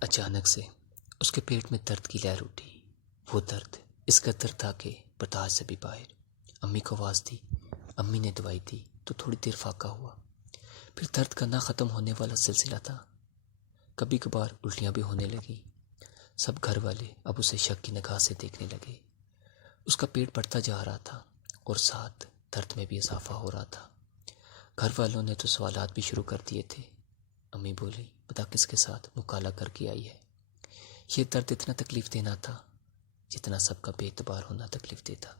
اچانک سے اس کے پیٹ میں درد کی لہر اٹھی۔ وہ درد اس قدر تھا کہ برداشت سے بھی باہر۔ امی کو آواز دی، امی نے دوائی دی تو تھوڑی دیر فاقہ ہوا۔ پھر درد کا نہ ختم ہونے والا سلسلہ تھا۔ کبھی کبھار الٹیاں بھی ہونے لگیں۔ سب گھر والے اب اسے شک کی نگاہ سے دیکھنے لگے۔ اس کا پیٹ بڑھتا جا رہا تھا اور ساتھ درد میں بھی اضافہ ہو رہا تھا۔ گھر والوں نے تو سوالات بھی شروع کر دیے تھے۔ امی بولی، بتا کس کے ساتھ مکالمہ کر کے آئی ہے؟ یہ درد اتنا تکلیف دینا تھا جتنا سب کا بے اعتبار ہونا تکلیف دیتا۔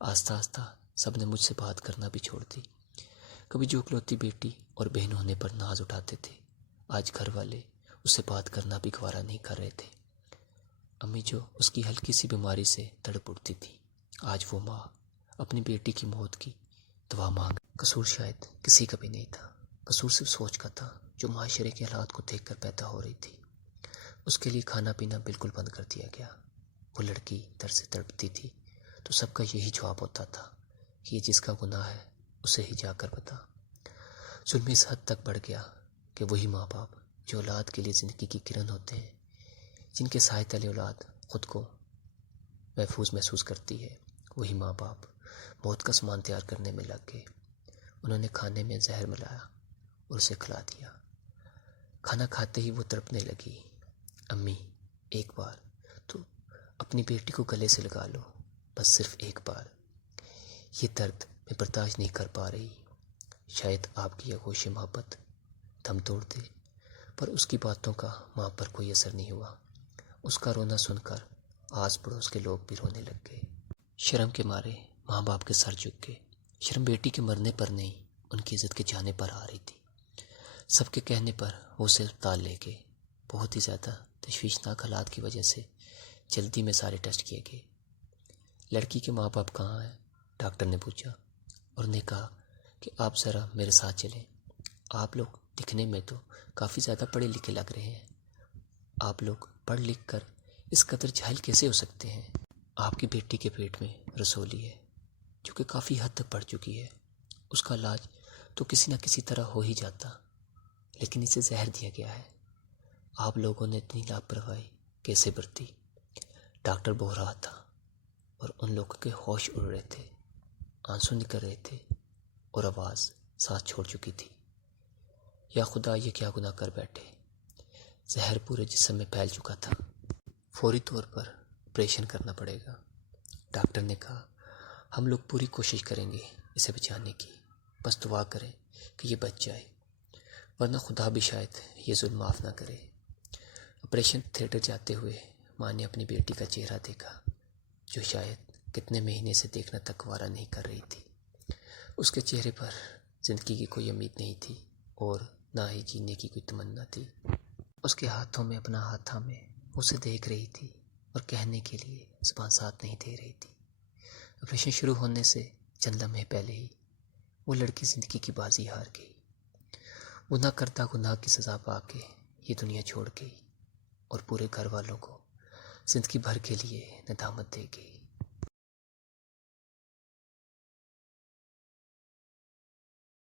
آہستہ آہستہ سب نے مجھ سے بات کرنا بھی چھوڑ دی۔ کبھی جو اکلوتی بیٹی اور بہن ہونے پر ناز اٹھاتے تھے، آج گھر والے اس سے بات کرنا بھی گوارا نہیں کر رہے تھے۔ امی جو اس کی ہلکی سی بیماری سے تڑپ اٹھتی تھی، آج وہ ماں اپنی بیٹی کی موت کی دعا مانگ۔ قصور شاید کسی کا بھی نہیں تھا، قصور صرف سوچ کا تھا جو معاشرے کے حالات کو دیکھ کر پیدا ہو رہی تھی۔ اس کے لیے کھانا پینا بالکل بند کر دیا گیا۔ وہ لڑکی در سے تڑپتی تھی تو سب کا یہی جواب ہوتا تھا کہ یہ جس کا گناہ ہے اسے ہی جا کر بتا۔ ظلم اس حد تک بڑھ گیا کہ وہی ماں باپ جو اولاد کے لیے زندگی کی کرن ہوتے ہیں، جن کے سائے تلے اولاد خود کو محفوظ محسوس کرتی ہے، وہی ماں باپ موت کا سامان تیار کرنے میں لگ گئے۔ انہوں نے کھانے میں زہر ملایا اور اسے کھلا دیا۔ کھانا کھاتے ہی وہ تڑپنے لگی، امی ایک بار تو اپنی بیٹی کو گلے سے لگا لو، بس صرف ایک بار، یہ درد میں برداشت نہیں کر پا رہی۔ شاید آپ کی آغوش محبت دم توڑ دے، پر اس کی باتوں کا ماں پر کوئی اثر نہیں ہوا۔ اس کا رونا سن کر آس پڑوس کے لوگ بھی رونے لگ گئے۔ شرم کے مارے ماں باپ کے سر جھک گئے۔ شرم بیٹی کے مرنے پر نہیں، ان کی عزت کے جانے پر آ رہی تھی۔ سب کے کہنے پر وہ اسے اسپتال لے گئے۔ بہت ہی زیادہ تشویشناک حالات کی وجہ سے جلدی میں سارے ٹیسٹ کیے گئے۔ لڑکی کے ماں باپ کہاں ہیں؟ ڈاکٹر نے پوچھا اور نے کہا کہ آپ ذرا میرے ساتھ چلیں۔ آپ لوگ دکھنے میں تو کافی زیادہ پڑھے لکھے لگ رہے ہیں۔ آپ لوگ پڑھ لکھ کر اس قدر جاہل کیسے ہو سکتے ہیں؟ آپ کی بیٹی کے پیٹ میں رسولی ہے جو کہ کافی حد تک بڑھ چکی ہے۔ اس کا علاج تو کسی نہ کسی طرح ہو ہی جاتا، لیکن اسے زہر دیا گیا ہے۔ آپ لوگوں نے اتنی لاپرواہی کیسے برتی؟ ڈاکٹر بول رہا تھا اور ان لوگوں کے ہوش اڑ رہے تھے، آنسو نکل رہے تھے اور آواز سانس چھوڑ چکی تھی۔ یا خدا، یہ کیا گناہ کر بیٹھے؟ زہر پورے جسم میں پھیل چکا تھا۔ فوری طور پر آپریشن کرنا پڑے گا۔ ڈاکٹر نے کہا، ہم لوگ پوری کوشش کریں گے اسے بچانے کی، بس دعا کریں کہ یہ بچ جائے، ورنہ خدا بھی شاید یہ ظلم معاف نہ کرے۔ آپریشن تھیٹر جاتے ہوئے ماں نے اپنی بیٹی کا چہرہ دیکھا جو شاید کتنے مہینے سے دیکھنا تک گوارا نہیں کر رہی تھی۔ اس کے چہرے پر زندگی کی کوئی امید نہیں تھی اور نہ ہی جینے کی کوئی تمنا تھی۔ اس کے ہاتھوں میں اپنا ہاتھ تھامے اسے دیکھ رہی تھی اور کہنے کے لیے زبان ساتھ نہیں دے رہی تھی۔ آپریشن شروع ہونے سے چند لمحے پہلے ہی وہ لڑکی زندگی کی بازی ہار گئی۔ وہ نہ کردہ گناہ کی سزا پا کے یہ دنیا چھوڑ گئی اور پورے گھر والوں کو زندگی بھر کے لیے ندامت دے گئی۔